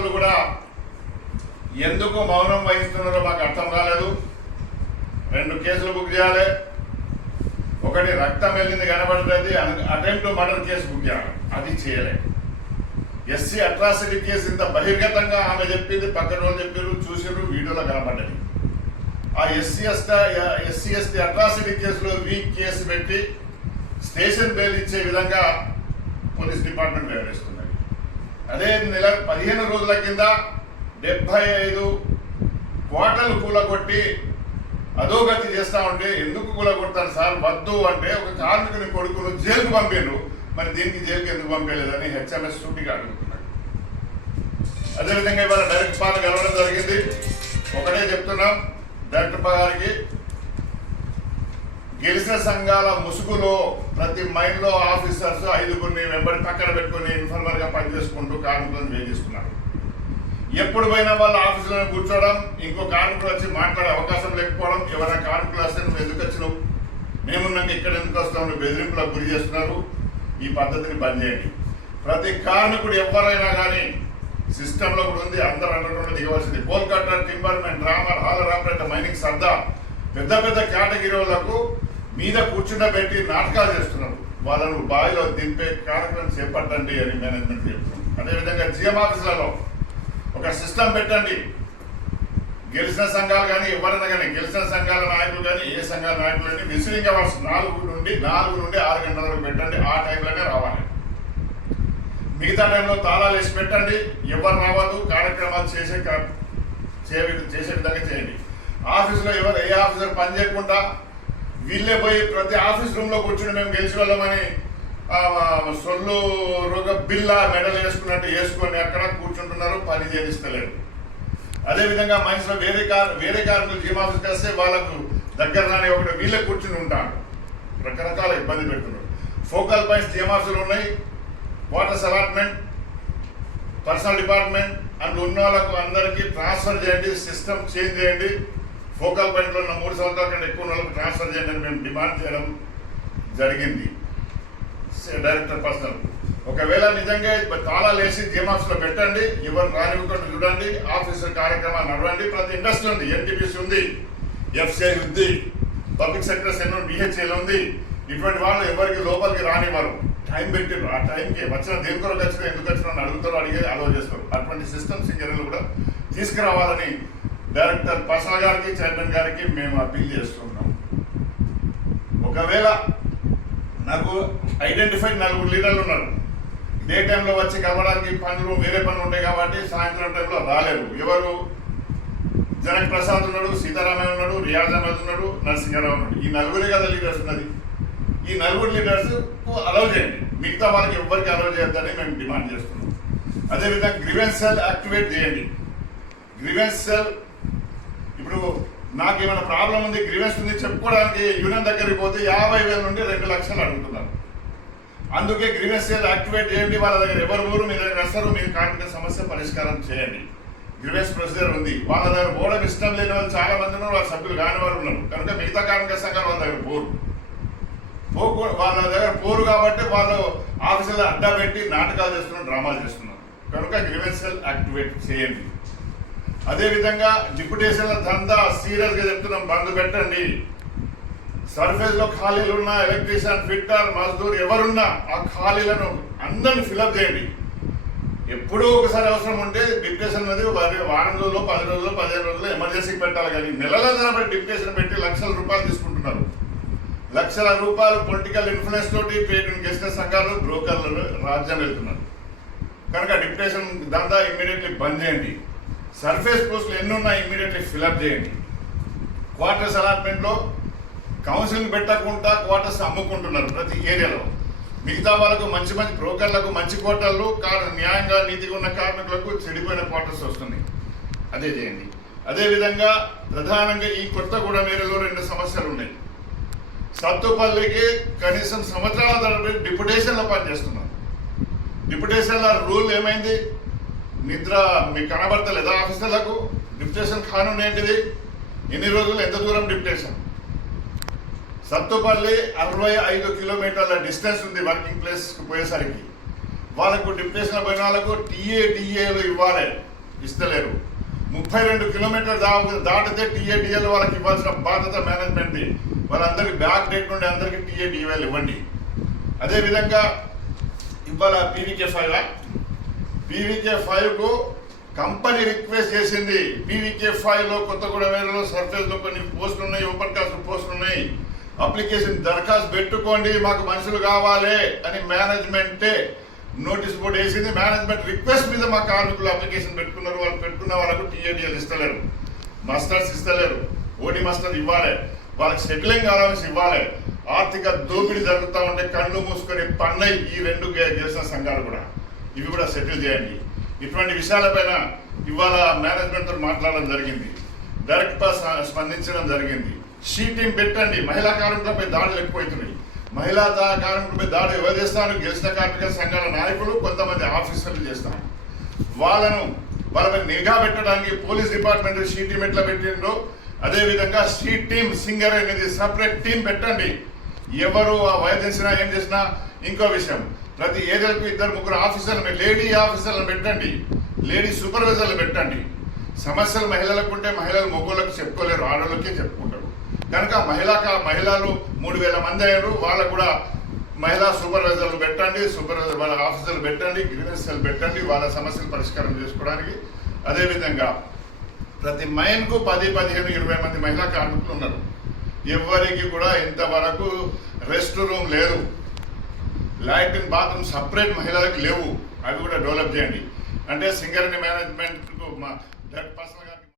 వాళ్ళు కూడా ఎందుకు మౌనం వహిస్తున్నారో మాకు అర్థం కాలేదు. రెండు కేసులు బుక్ చేయాలి. ఒకటి రక్తం వెళ్ళింది కనబడుతుంది అటెంప్ట్ మర్డర్ కేసు బుక్ చేయాలి. అది చేయలే. ఎస్సీ అట్రాసిటీ కేసు ఇంత బహిర్గతంగా ఆమె చెప్పింది పక్కన వాళ్ళు చెప్పారు చూసారు వీడియోలో కనబడ్డది. ఆ SC ST SC ST atrocity కేసులో వీక్ కేసు పెట్టి స్టేషన్ బెయిల్ ఇచ్చే విధంగా పోలీస్ డిపార్ట్మెంట్ వ్యవహరిస్తుంది. అదే నెల పదిహేను రోజుల కింద డెబ్బై ఐదు కోటలు కూలగొట్టి అధోగతి చేస్తా ఉంటే ఎందుకు కూలగొడతారు సార్? వద్దు అంటే ఒక కార్మికుని కొడుకును జైలుకు పంపారు మరి దీనికి జైలుకి ఎందుకు పంపలేదని హెచ్ఎంఎస్ సూటిగా అడుగుతున్నాడు. అదేవిధంగా ఇవాళ డైరెక్ట్ పాలు కలవడం జరిగింది. ఒకటే చెప్తున్నాం డైరెక్టర్ పా గారికి గెలిచిన సంఘాల ముసుగులో ప్రతి మైండ్ ఆఫీసర్స్ ఐదుగురిని వెంబడి పక్కన పెట్టుకుని ఇన్ఫర్మర్గా పనిచేసుకుంటూ కార్మికులను వేధిస్తున్నారు. ఎప్పుడు పోయినా వాళ్ళ ఆఫీసులో కూర్చోవడం ఇంకో కార్మికులు వచ్చి మాట్లాడే అవకాశం లేకపోవడం ఎవరైనా కార్మికులు వస్తే నువ్వు ఎందుకు వచ్చినావు? మేమున్నాక ఇక్కడ ఎందుకు వస్తాం? నువ్వు బెదిరింపులకు గురి చేస్తున్నారు. ఈ పద్ధతిని బంద్ చేయండి. ప్రతి కార్మికుడు ఎవరైనా కానీ సిస్టంలో కూడా ఉంది. అందరూ అన్నటువంటి దిగవలసింది. కోల్కతా టింబర్మెంట్ రామర్ హాలర్ ఆపరేటర్ మైనింగ్ సర్దా పెద్ద పెద్ద కేటగిరీలకు మీద కూర్చుండబెట్టి నాటకాలు చేస్తున్నారు వాళ్ళను బావిలో దింపే కార్యక్రమం చేపట్టండి అని మేనేజ్మెంట్ చెప్తున్నారు అదేవిధంగా జిఎం ఆఫీసులలో ఒక సిస్టమ్ పెట్టండి. గెలిచిన సంఘాలు కానీ ఎవరైనా కానీ గెలిచిన సంఘాల నాయకులు కానీ ఏ సంఘాల నాయకులు కానీ విసిలింగ్ అవర్స్ నాలుగు నుండి నాలుగు నుండి ఆరు గంటల వరకు పెట్టండి. ఆ టైంలోనే రావాలి. మిగతా టైంలో తాళాలు వేసి పెట్టండి. ఎవరు రావద్దు కార్యక్రమాలు చేసే చేసే విధంగా చేయండి. ఆఫీసులో ఎవరు ఏ ఆఫీసర్ పని చేయకుండా వీళ్ళే పోయి ప్రతి ఆఫీస్ రూమ్లో కూర్చుని మేము గెలిచి వెళ్ళమని సొల్లు రోగ బిల్ల మెడల్ వేసుకున్నట్టు వేసుకొని అక్కడ కూర్చుంటున్నారు పని చేయిస్తలేరు అదేవిధంగా మనిషిలో వేరే కార్ వేరే కార్మికులు జీమ్ వస్తే వాళ్ళకు దగ్గర రాని ఒకటి వీళ్ళే కూర్చుని ఉంటారు రకరకాల ఇబ్బంది పెడుతున్నారు. ఫోకల్ పాయింట్స్ జీమాఫీసులు ఉన్నాయి. Waters allotment personnel department and ఉన్న వాళ్ళకు అందరికీ ట్రాన్స్ఫర్ చేయండి సిస్టమ్ చేంజ్ చేయండి. ఫోకల్ పాయింట్లో ఉన్న మూడు సంవత్సరాల కంటే ఎక్కువ ఉన్న ట్రాన్స్ఫర్ చేయండి మేము డిమాండ్ చేయడం జరిగింది. డైరెక్టర్ పర్సనల్ ఒకవేళ నిజంగా తాళాలు వేసి జిమ్ పెట్టండి ఎవరు రానివ్వకుండా చూడండి ఆఫీసర్ కార్యక్రమాలు నడవండి ప్రతి ఇండస్ట్రీ ఉంది ఎన్టీపీసీ ఉంది ఎఫ్సిఐ ఉంది పబ్లిక్ సెక్టర్ ఎన్నో బిహెచ్ఎల్ ఉంది. ఇటువంటి వాళ్ళు ఎవరికి లోపలికి రానివ్వరు. టైం పెట్టిరు ఆ టైంకి వచ్చిన దేని కొరకు వచ్చినా ఎందుకు వచ్చినా అని అడుగుతారు అడిగే అలో చేస్తారు. అటువంటి సిస్టమ్స్ ఇంజనీర్లు కూడా తీసుకురావాలని డైరెక్టర్ పర్సనల్ గారికి చైర్మన్ గారికి మేము అప్పీల్ చేస్తున్నాం. ఒకవేళ నాకు ఐడెంటిఫైడ్ నలుగురు లీడర్లు ఉన్నారు. డే టైంలో వచ్చి కలవడానికి పనులు వేరే పనులు ఉంటాయి కాబట్టి సాయంత్రం టైంలో రాలేరు. ఎవరు? జనక్ ప్రసాద్ ఉన్నాడు సీతారామయ్య ఉన్నాడు రియాజ్ అహ్మద్ ఉన్నాడు నరసింహారావు ఉన్నాడు. ఈ నలుగురే కదా లీడర్స్ ఉన్నది. ఈ నలుగురు లీడర్స్ అలౌ చేయండి. మిగతా వాళ్ళకి ఎవరికి అలౌ చేయొద్దని మేము డిమాండ్ చేస్తున్నాం. అదేవిధంగా గ్రివెన్స్ సెల్ యాక్టివేట్ చేయండి. గ్రివెన్స్ సెల్ నాకు ఏమైనా ప్రాబ్లం ఉంది గ్రీవెన్స్ ఉంది చెప్పుకోవడానికి యూనియన్ దగ్గరికి పోతే యాభై వేల నుండి రెండు లక్షలు అడుగుతున్నారు. అందుకే గ్రీవెన్స్ యాక్టివేట్ చేయండి వాళ్ళ దగ్గర ఎవరు ఊరు మీ దగ్గర వస్తారు మీ కార్మిక సమస్య పరిష్కారం చేయండి. గ్రీవెన్స్ ప్రొసీజర్ ఉంది. వాళ్ళ దగ్గర పోవడం ఇష్టం లేని వాళ్ళు చాలా మంది ఉన్నారు వాళ్ళ సభ్యులు కాని వారు ఉన్నారు. కనుక మిగతా కార్మిక సంఘాలు వాళ్ళ దగ్గర పోరు. పోకు వాళ్ళ దగ్గర పోరు కాబట్టి వాళ్ళు ఆఫీసులో అడ్డా పెట్టి నాటకాలు చేస్తున్నారు డ్రామాలు చేస్తున్నారు. కనుక గ్రీవెన్స్ యాక్టివేట్ చేయండి. అదేవిధంగా డిప్యుటేషన్ల దందా సీరియస్గా చెప్తున్నాం బంద్ పెట్టండి. సర్ఫేస్లో ఖాళీలు ఉన్న ఎలక్ట్రీషియన్ ఫిట్టర్ మజ్దూర్ ఎవరున్నా ఆ ఖాళీలను అందరిని ఫిలప్ చేయండి. ఎప్పుడో ఒకసారి అవసరం ఉంటే డిప్యుటేషన్ అనేది వారి- వారం రోజుల్లో పది రోజుల్లో పదిహేను రోజుల్లో ఎమర్జెన్సీకి పెట్టాలి కానీ నెలల తరబడి డిప్యుటేషన్ పెట్టి లక్షల రూపాయలు తీసుకుంటున్నారు. లక్షల రూపాయలు పొలిటికల్ ఇన్ఫ్లుయెన్స్ తోటి ట్రేడ్ గెలిచిన సంఘాలు బ్రోకర్లు రాజ్యం వెళ్తున్నారు. కనుక డిప్యుటేషన్ దందా ఇమ్మీడియట్లీ బంద్ చేయండి. సర్ఫేస్ పోస్టులు ఎన్ని ఉన్నాయి ఇమీడియట్లీ ఫిలప్ చేయండి. క్వార్టర్స్ అలాట్మెంట్లో కౌన్సిల్ పెట్టకుండా క్వార్టర్స్ అమ్ముకుంటున్నారు ప్రతి ఏరియాలో. మిగతా వాళ్ళకు మంచి మంచి బ్రోకర్లకు మంచి క్వార్టర్లు కార్ న్యాయంగా నీతిగా ఉన్న కార్మికులకు చెడిపోయిన క్వార్టర్స్ వస్తున్నాయి. అదే చేయండి. అదేవిధంగా ప్రధానంగా ఈ కొత్తగూడెం ఏరియాలో రెండు సమస్యలు ఉన్నాయి. సత్తుపల్లికి కనీసం సంవత్సరాల తరబడి డిప్యుటేషన్లో పనిచేస్తున్నారు. డిప్యుటేషన్ల రూల్ ఏమైంది? నిద్ర మీకు కనబడతలేదా? ఆఫీసర్లకు డిప్యుటేషన్ కానుండి ఏంటిది? ఎన్ని రోజులు ఎంత దూరం డిప్యుటేషన్ సత్తుపల్లి అరవై ఐదు కిలోమీటర్ల డిస్టెన్స్ ఉంది వర్కింగ్ ప్లేస్కి పోయేసరికి. వాళ్ళకు డిప్యుటేషన్ పోయిన వాళ్ళకు టీఏ టీఏలు ఇవ్వాలి. ఇస్తలేరు. ముప్పై రెండు కిలోమీటర్ దా దాటితే టీఏడిఎల్ వాళ్ళకి ఇవ్వాల్సిన బాధ్యత మేనేజ్మెంట్ వాళ్ళందరికీ బ్యాక్ డేట్ నుండి అందరికీ టీఏడిఎల్ ఇవ్వండి. అదేవిధంగా ఇవాళ పీవీకే ఫైవ్ పీవీకే ఫైవ్కు కంపెనీ రిక్వెస్ట్ చేసింది. పీవీకే ఫైవ్లో కొత్తగూడెం సర్ఫేస్లో కొన్ని పోస్టులు ఉన్నాయి ఓపెన్ కాస్ట్ పోస్టులు ఉన్నాయి. అప్లికేషన్ దరఖాస్తు పెట్టుకోండి మాకు మనుషులు కావాలి అని మేనేజ్మెంటే నోటీస్ బోర్డు వేసింది. మేనేజ్మెంట్ రిక్వెస్ట్ మీద మా కార్మికులు అప్లికేషన్ పెట్టుకున్నారు. వాళ్ళు పెట్టుకున్న వాళ్ళకు టీఏడిఎల్ ఇస్తలేరు. మస్టర్స్ ఇస్తలేరు. ఓడి మస్టర్ ఇవ్వాలి. వాళ్ళకి సెటిలింగ్ అలవెన్స్ ఇవ్వాలి. ఆర్థిక దోపిడీ జరుగుతూ ఉంటే కళ్ళు మూసుకొని పన్నై ఈ రెండు చేసిన గెలిచిన సంఘాలు కూడా. ఇవి కూడా సెటిల్ చేయండి. ఇటువంటి విషయాలపైన ఇవాళ మేనేజ్మెంట్తో మాట్లాడడం జరిగింది. డైరెక్ట్గా స్పందించడం జరిగింది. షీ టీం పెట్టండి. మహిళా కార్మికులపై దాడులు ఎక్కువైతున్నాయి. మహిళా దా- కార్మికులపై దాడి ఎవరు చేస్తారు? గెలిచిన కార్మిక సంఘాల నాయకులు కొంతమంది ఆఫీసర్లు చేస్తారు. వాళ్ళను వాళ్ళపై నిఘా పెట్టడానికి పోలీస్ డిపార్ట్మెంట్ షీ టీం ఎట్లా పెట్టిండ్రో అదేవిధంగా షీ టీమ్ సింగర్ అనేది సపరేట్ టీం పెట్టండి. ఎవరు ఆ వైద్యసినా ఏం చేసినా ఇంకో విషయం. ప్రతి ఏరియాలకు ఇద్దరు ముగ్గురు ఆఫీసర్లు లేడీ ఆఫీసర్లను పెట్టండి. లేడీ సూపర్వైజర్లు పెట్టండి. సమస్యలు మహిళలకు ఉంటే మహిళలు మొగ్గులకు చెప్పుకోలేరు ఆడవాళ్ళకే చెప్పుకుంటారు. కనుక మహిళా మహిళలు మూడు వేల మంది అయ్యారు. వాళ్ళకు కూడా మహిళా సూపర్వైజర్లు పెట్టండి సూపర్వైజర్ వాళ్ళ ఆఫీసర్లు పెట్టండి గ్రీవెన్స్ పెట్టండి వాళ్ళ సమస్యలు పరిష్కారం చేసుకోవడానికి. అదేవిధంగా ప్రతి మైన్కు పది పదిహేను ఇరవై మంది మహిళా కార్మికులు ఉన్నారు. ఎవరికి కూడా ఇంతవరకు రెస్ట్ రూమ్ లేదు. లాట్రిన్ బాత్రూమ్ సపరేట్ మహిళలకు లేవు. అవి కూడా డెవలప్ చేయండి. అంటే సింగరేణి మేనేజ్మెంట్ మా పర్సన్